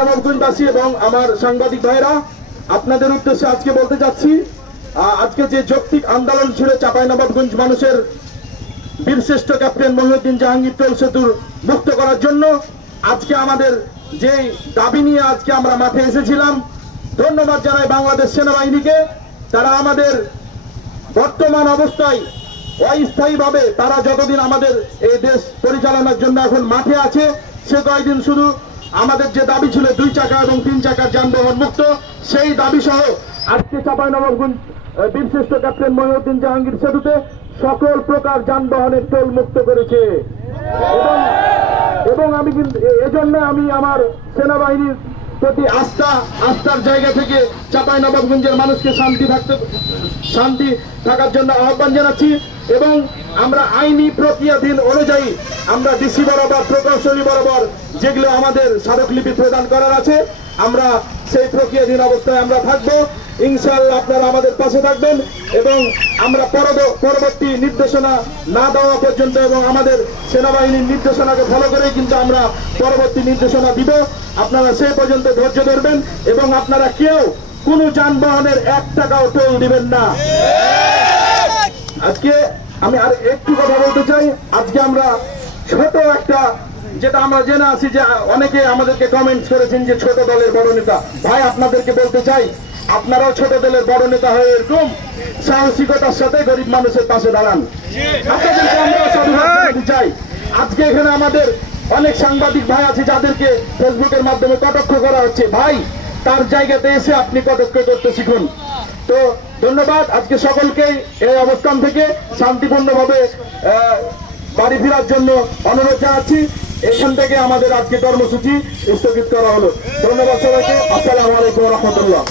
নবাবগঞ্জবাসী এবং আমার সাংবাদিক ভাইরা আপনাদের উদ্দেশ্যে আজকে বলতে যাচ্ছি আজকে যে যৌক্তিক আন্দোলন ছিল চাঁপাইনবাবগঞ্জ মানুষের বীরশ্রেষ্ঠ ক্যাপ্টেন মহিউদ্দিন জাহাঙ্গীর টোল সেতুর মুক্ত করার জন্য, আজকে আমাদের যে দাবি নিয়ে আজকে আমরা মাঠে এসেছিলাম, ধন্যবাদ জানাই বাংলাদেশ সেনাবাহিনীকে, তারা আমাদের বর্তমান অবস্থায় অস্থায়ীভাবে তারা যতদিন আমাদের এই দেশ পরিচালনার জন্য এখন মাঠে আছে, সে কয়েকদিন শুধু আমাদের যে দাবি ছিল দুই চাকা এবং তিন চাকার যানবাহন মুক্ত, সেই দাবি সহ আজকে চাঁপাইনবাবগঞ্জ বীরশ্রেষ্ঠ ক্যাপ্টেন মহিউদ্দিন জাহাঙ্গীর সেতুতে সকল প্রকার যানবাহনের টোল মুক্ত করেছে। এবং আমি কিন্তু এজন্য আমি আমার সেনাবাহিনীর প্রতি আস্থা, আস্থার জায়গা থেকে চাপাই নবাবগঞ্জের মানুষকে শান্তি থাকতে শান্তি থাকার জন্য আহ্বান জানাচ্ছি এবং আমরা আইনি প্রক্রিয়াধীন অনুযায়ী আমরা ডিসি বরাবর, প্রকৌশলী বরাবর যেগুলো আমাদের স্মারকলিপি প্রদান করার আছে, আমরা সেই প্রক্রিয়াধীন অবস্থায় আমরা থাকব। ইনশাল্লাহ আপনারা আমাদের পাশে থাকবেন এবং আমরা পরব- পরবর্তী নির্দেশনা না দেওয়া পর্যন্ত এবং আমাদের সেনাবাহিনীর নির্দেশনাকে ফলো করেই কিন্তু আমরা পরবর্তী নির্দেশনা দিব। আপনারা সেই পর্যন্ত ধৈর্য ধরবেন এবং আপনারা কেউ কোনো যানবাহনের এক টাকাও টোল দিবেন না। আজকে আমি আর একটু কথা বলতে চাই। আজকে আমরা ছোট একটা, যেটা আমরা জেনে আছি যে অনেকে আমাদেরকে কমেন্টস করেছেন যে ছোট দলের বড় নেতা। ভাই, আপনাদেরকে বলতে চাই, আপনারাও ছোট দলের বড় নেতা হয়ে এরকম সাহসিকতার সাথে গরিব মানুষের পাশে দাঁড়ান। চাই। আজকে এখানে আমাদের অনেক সাংবাদিক ভাই আছে যাদেরকে ফেসবুকের মাধ্যমে কটাক্ষ করা হচ্ছে। ভাই তার জায়গাতে এসে আপনি পদক্ষেপ করতে শিখুন। তো ধন্যবাদ আজকে সকলকে এই অবস্থান থেকে শান্তিপূর্ণভাবে বাড়ি ফেরার জন্য অনুরোধ জানাচ্ছি। এখান থেকে আমাদের আজকে কর্মসূচি স্থগিত করা হলো। ধন্যবাদ সবাইকে। আসসালামু আলাইকুম রহমতুল্লাহ।